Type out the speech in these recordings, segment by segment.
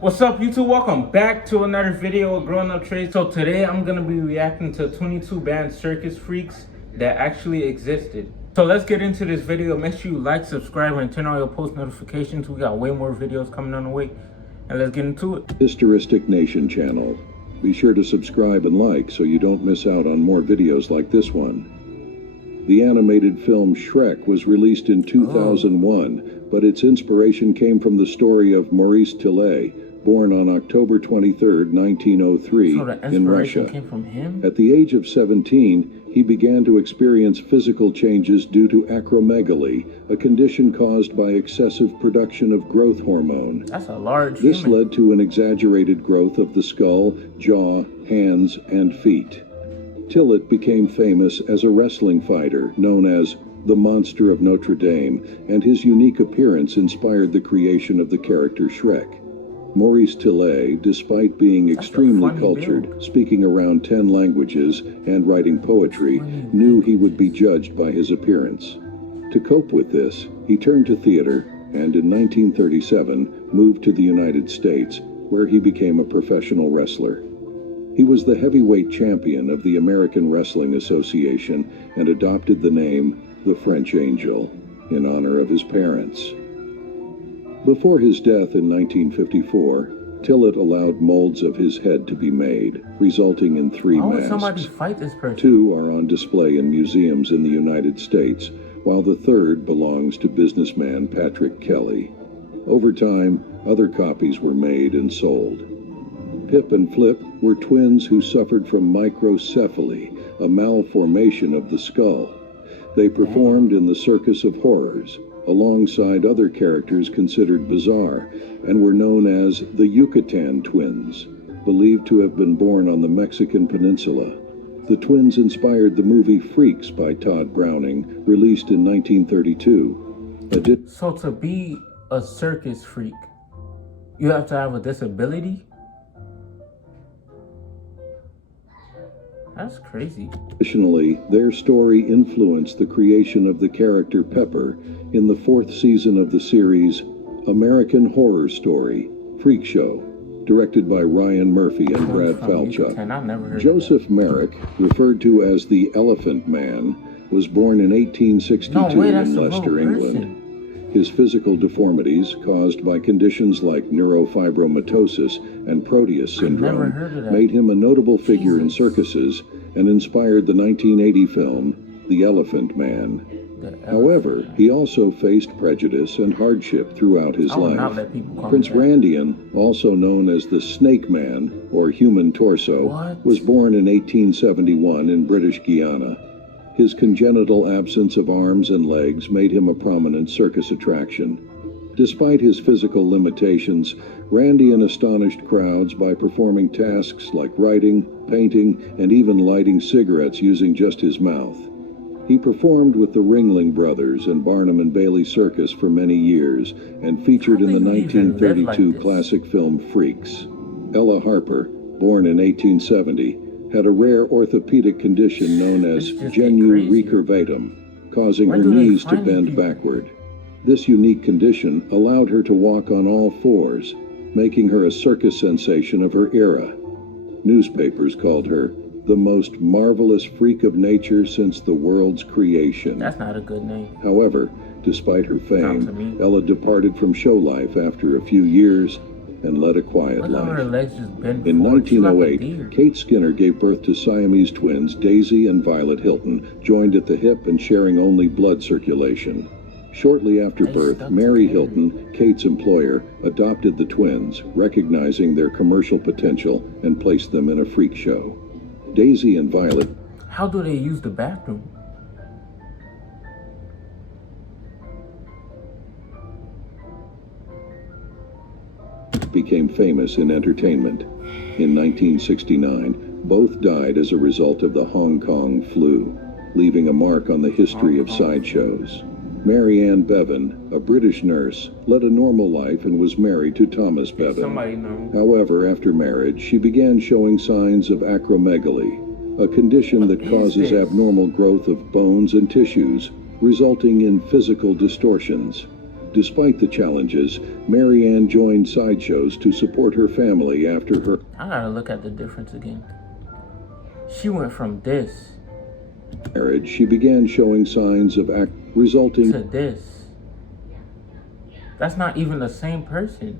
What's up, YouTube? Welcome back to another video of Growing Up Trades. So today I'm gonna be reacting to 22 band circus freaks that actually existed. So let's get into this video. Make sure you like, subscribe, and turn on your post notifications. We got way more videos coming on the way. And let's get into it. Historistic Nation channel. Be sure to subscribe and like so you don't miss out on more videos like this one. The animated film Shrek was released in 2001, but its inspiration came from the story of Maurice Tillet, born on October 23, 1903, So the in inspiration Russia. came from him? At the age of 17, he began to experience physical changes due to acromegaly, a condition caused by excessive production of growth hormone. That's a large This human. led to an exaggerated growth of the skull, jaw, hands, and feet. Tillet became famous as a wrestling fighter known as the Monster of Notre Dame, and his unique appearance inspired the creation of the character Shrek. Maurice Tillet, despite being extremely cultured, speaking around 10 languages, and writing poetry, knew he would be judged by his appearance. To cope with this, he turned to theater, and in 1937 moved to the United States, where he became a professional wrestler. He was the heavyweight champion of the American Wrestling Association and adopted the name the French Angel in honor of his parents. Before his death in 1954, Tillet allowed molds of his head to be made, resulting in 3 Why would somebody masks. fight this person? 2 are on display in museums in the United States, while the 3rd belongs to businessman Patrick Kelly. Over time, other copies were made and sold. Pip and Flip were twins who suffered from microcephaly, a malformation of the skull. They performed in the Circus of Horrors, alongside other characters considered bizarre, and were known as the Yucatan Twins, believed to have been born on the Mexican peninsula. The twins inspired the movie Freaks by Todd Browning, released in 1932. So to be a circus freak, you have to have a disability? That's crazy. Additionally, their story influenced the creation of the character Pepper in the 4th season of the series American Horror Story, Freak Show, directed by Ryan Murphy and Brad Falchuk. Joseph Merrick, referred to as the Elephant Man, was born in 1862 in Leicester, England. His physical deformities, caused by conditions like neurofibromatosis and Proteus syndrome, made him a notable figure in circuses and inspired the 1980 film The Elephant Man. However, he also faced prejudice and hardship throughout his life. Prince Randian, also known as the Snake Man, or Human Torso, was born in 1871 in British Guiana. His congenital absence of arms and legs made him a prominent circus attraction. Despite his physical limitations, Randian astonished crowds by performing tasks like writing, painting, and even lighting cigarettes using just his mouth. He performed with the Ringling Brothers and Barnum and Bailey Circus for many years and featured in the 1932 classic film Freaks. Ella Harper, born in 1870, had a rare orthopedic condition known as genu recurvatum, causing her knees to bend backward. This unique condition allowed her to walk on all fours, making her a circus sensation of her era. Newspapers called her the most marvelous freak of nature since the world's creation. That's not a good name. However, despite her fame, Ella departed from show life after a few years and led a quiet life. In 1908, Kate Skinner gave birth to Siamese twins Daisy and Violet Hilton, joined at the hip and sharing only blood circulation. Shortly after birth, Mary Hilton, Kate's employer, adopted the twins, recognizing their commercial potential, and placed them in a freak show. Daisy and Violet... How do they use the bathroom? became famous in entertainment. In 1969, both died as a result of the Hong Kong flu, leaving a mark on the history of sideshows. Mary Ann Bevan, a British nurse, led a normal life and was married to Thomas Bevan. However, after marriage, she began showing signs of acromegaly, a condition that causes abnormal growth of bones and tissues, resulting in physical distortions. Despite the challenges, Mary Ann joined sideshows to support her family after her I gotta look at the difference again. She went from this marriage. She began showing signs of resulting to this. That's not even the same person.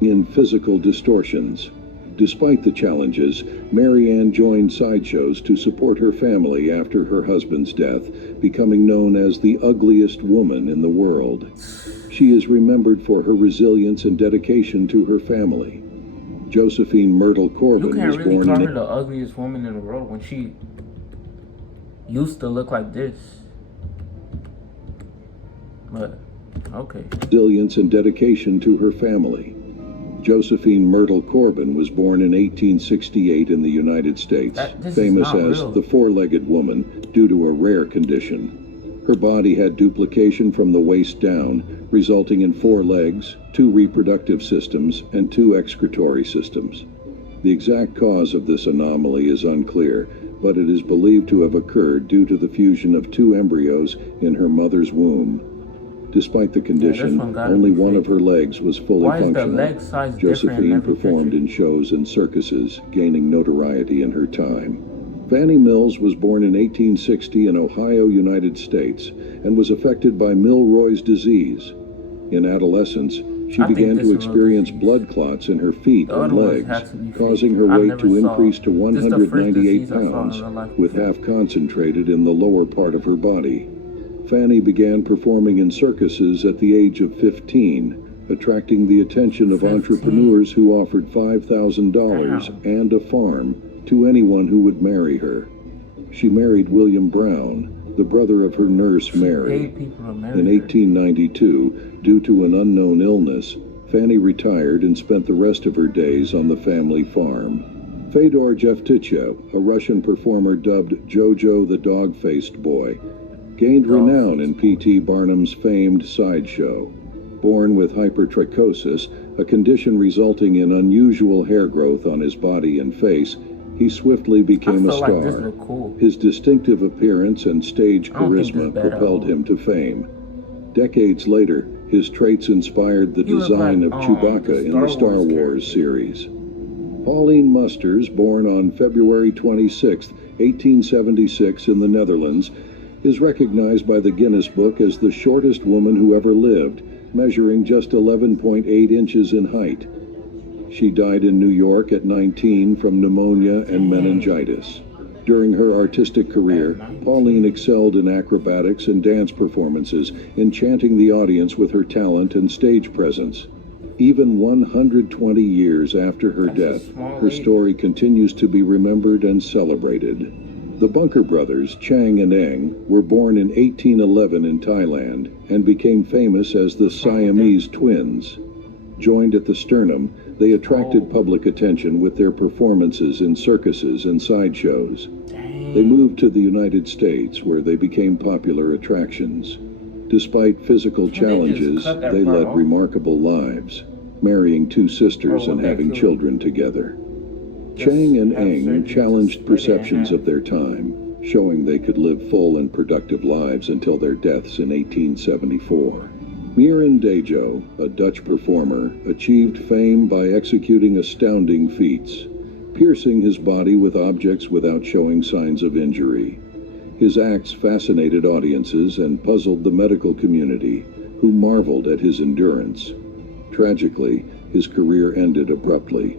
in physical distortions. Despite the challenges, Mary Ann joined sideshows to support her family after her husband's death, becoming known as the ugliest woman in the world. She is remembered for her resilience and dedication to her family. Josephine Myrtle You Corbin can't was really born call in her the ugliest woman in the world when she used to look like this. But, okay. resilience and dedication to her family. Josephine Myrtle Corbin was born in 1868 in the United States, famous as the four-legged woman due to a rare condition. Her body had duplication from the waist down, resulting in 4 legs, 2 reproductive systems, and 2 excretory systems. The exact cause of this anomaly is unclear, but it is believed to have occurred due to the fusion of 2 embryos in her mother's womb. Despite the condition, only one of her legs was fully functional. Josephine performed in shows and circuses, gaining notoriety in her time. Fannie Mills was born in 1860 in Ohio, United States, and was affected by Milroy's disease. In adolescence, she began to experience blood clots in her feet and legs, causing her weight to increase to 198 pounds, with half concentrated in the lower part of her body. Fannie began performing in circuses at the age of 15, attracting the attention of entrepreneurs who offered $5,000 and a farm to anyone who would marry her. She married William Brown, the brother of her nurse Mary. In 1892, due to an unknown illness, Fannie retired and spent the rest of her days on the family farm. Fedor Jevtichev, a Russian performer dubbed Jojo the Dog-Faced Boy, gained renown in P.T. Barnum's famed sideshow. Born with hypertrichosis, a condition resulting in unusual hair growth on his body and face, he swiftly became a star. His distinctive appearance and stage charisma propelled him to fame. Decades later, his traits inspired the design of Chewbacca in the Star Wars series. Pauline Musters, born on February 26, 1876 in the Netherlands, is recognized by the Guinness Book as the shortest woman who ever lived, measuring just 11.8 inches in height. She died in New York at 19 from pneumonia and meningitis. During her artistic career, Pauline excelled in acrobatics and dance performances, enchanting the audience with her talent and stage presence. Even 120 years after her death, her story continues to be remembered and celebrated. The Bunker brothers, Chang and Eng, were born in 1811 in Thailand and became famous as the Siamese twins. Joined at the sternum, they attracted public attention with their performances in circuses and sideshows. They moved to the United States, where they became popular attractions. Despite physical challenges, they led remarkable lives, marrying 2 sisters and having children together. Chang and Eng challenged perceptions of their time, showing they could live full and productive lives until their deaths in 1874. Miran Dejo, a Dutch performer, achieved fame by executing astounding feats, piercing his body with objects without showing signs of injury. His acts fascinated audiences and puzzled the medical community, who marveled at his endurance. Tragically, his career ended abruptly.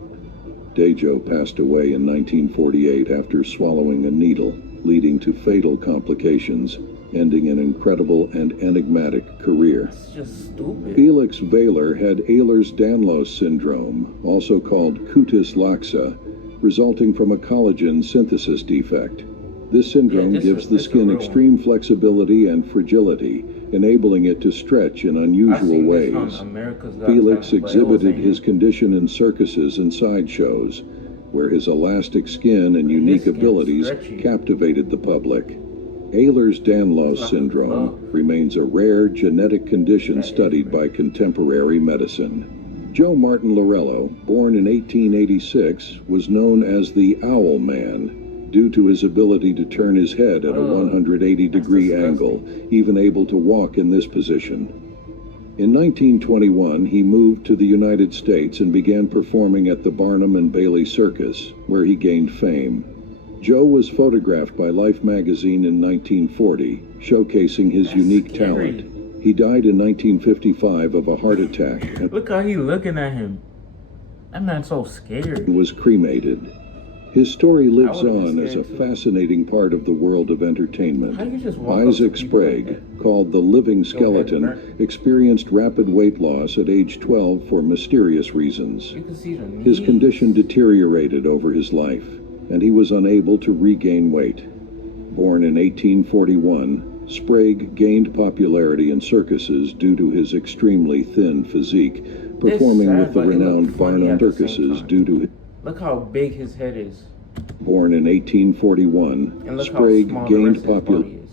Dejo passed away in 1948 after swallowing a needle, leading to fatal complications, ending an incredible and enigmatic career. That's just stupid. Felix Weyler had Ehlers-Danlos syndrome, also called cutis laxa, resulting from a collagen synthesis defect. This syndrome gives the skin extreme flexibility and fragility, enabling it to stretch in unusual ways. Felix exhibited his condition in circuses and sideshows, where his elastic skin and unique abilities captivated the public. Ehlers-Danlos syndrome remains a rare genetic condition studied by contemporary medicine. Joe Martin Lorello, born in 1886, was known as the Owl Man due to his ability to turn his head at a 180-degree angle, even able to walk in this position. In 1921, he moved to the United States and began performing at the Barnum and Bailey Circus, where he gained fame. Joe was photographed by Life magazine in 1940, showcasing his unique talent. He died in 1955 of a heart attack and Look how he looking at him. That man's so scared. was cremated. His story lives I would've been on as a scared too. fascinating part of the world of entertainment. How you just walk up to Isaac people like Sprague, that? called the living Your head skeleton, burnt. experienced rapid weight loss at age 12 for mysterious reasons. You can see the knees. His condition deteriorated over his life, and he was unable to regain weight. Born in 1841, Sprague gained popularity in circuses due to his extremely thin physique, performing sad, with the but it looked funny funny Barnum at the same circuses time. due to Look how big his head is. Born in 1841, And look Sprague how small the gained rest of his body is.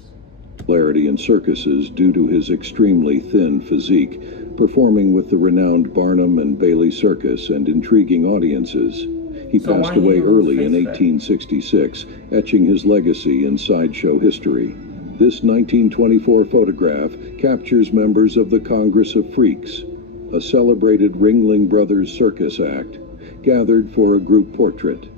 popularity in circuses due to his extremely thin physique, performing with the renowned Barnum and Bailey Circus and intriguing audiences. He So passed why he away lose early in face fat? 1866, etching his legacy in sideshow history. This 1924 photograph captures members of the Congress of Freaks, a celebrated Ringling Brothers circus act, gathered for a group portrait.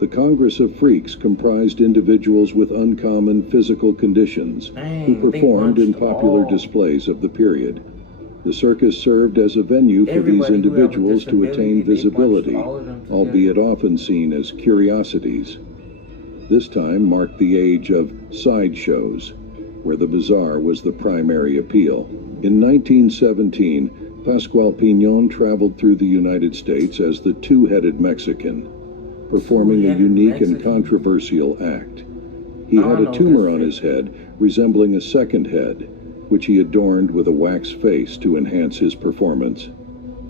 The Congress of Freaks comprised individuals with uncommon physical conditions Dang, who they performed in bunched popular all. displays of the period. The circus served as a venue for Everybody these who have a individuals to disability, attain they bunched visibility, all of them together. albeit often seen as curiosities. This time marked the age of sideshows, where the bizarre was the primary appeal. In 1917, Pascual Piñon traveled through the United States as the two-headed Mexican, performing a Two-headed unique and Mexican? controversial act. He I had don't a know tumor this on fake. his head, resembling a second head, which he adorned with a wax face to enhance his performance.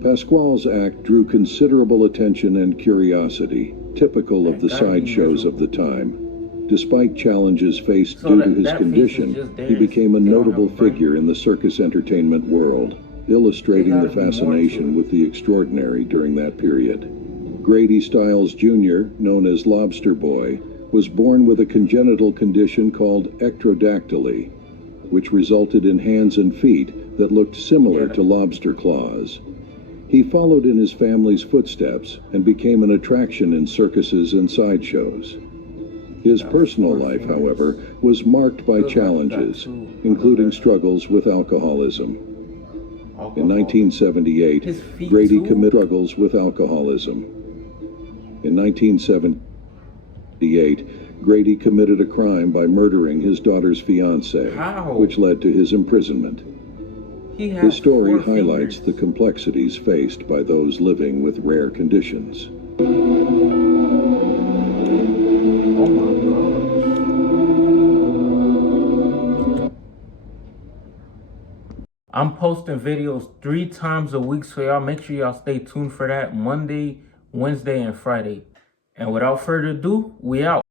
Pasquale's act drew considerable attention and curiosity, typical of the That gotta be sideshows of the time. Despite challenges faced So due to that- his that face is condition, just there, he became a they don't have notable a brain. figure in the circus entertainment world, illustrating There the gotta be more to fascination it. with the extraordinary during that period. Grady Stiles Jr., known as Lobster Boy, was born with a congenital condition called ectrodactyly, which resulted in hands and feet that looked similar Yeah. to lobster claws. He followed in his family's footsteps and became an attraction in circuses and sideshows. His personal life, however, was marked by challenges, including struggles with alcoholism. In 1978, His feet Grady too? committed struggles with alcoholism. In 1978, Grady committed a crime by murdering his daughter's fiancée, How? which led to his imprisonment. He has His story 4 highlights the fingers. complexities faced by those living with rare conditions. Oh my gosh. I'm posting videos 3 times a week, so y'all make sure y'all stay tuned for that Monday, Wednesday, and Friday. And without further ado, we out.